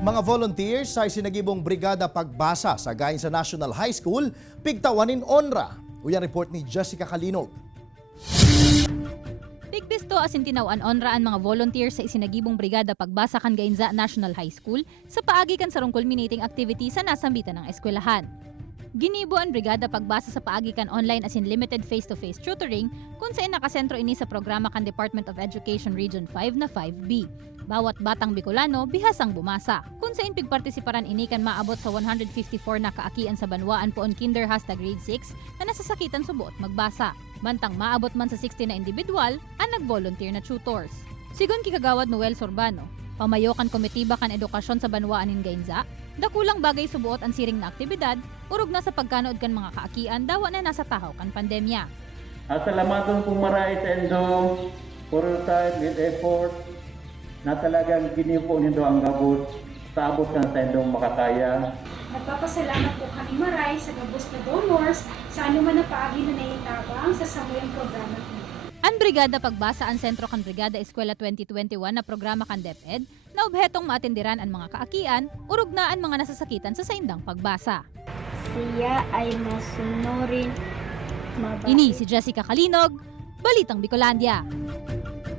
Mga volunteers sa isinagibong Brigada Pagbasa sa Gayon sa National High School, pigtawanin onra. Uyan report ni Jessica Calinog. Pigpisto asin tinawan onra ang mga volunteers sa isinagibong Brigada Pagbasa kan Gainza National High School sa paagi kan sarong culminating activity sa nasambitan ng eskwelahan. Ginibo ang Brigada Pagbasa sa paagi kan online asin limited face-to-face tutoring kung saan nakasentro ini sa programa kan Department of Education Region 5 na 5B. Bawat batang Bicolano bihasang bumasa. Kung saan pigpartisiparan ini kan maabot sa 154 na kaakian sa banwaan poon kinder hasta grade 6 na nasasakitan subuot magbasa. Bantang maabot man sa 60 na individual ang nag-volunteer na tutors. Sigon kikagawad Noel Sorbano, pamayokan komitiba kan edukasyon sa banwaan in Gainza, dakulang bagay subuot ang siring na aktibidad, urog na sa pagkanood kan mga kaakian dawa na nasa tahaw kan pandemya. Salamatong pumaray sa Endo, for time with effort, na talagang ginipo nindo ang gabot sa abot ng sa Endong makakaya. Nagpapasalamat po kami maray sa gabos na donors sa anuman na paagi na naitabang sa samuyang programa ito. Ang Brigada Pagbasa ang sentro kan Brigada Eskwela 2021 na programa kan DepEd na obhetong maatendiran ang mga kaakian, urog na ang mga nasasakitan sa saindang pagbasa. Siya ay masunurin. Ini si Jessica Calinog, Balitang Bicolandia.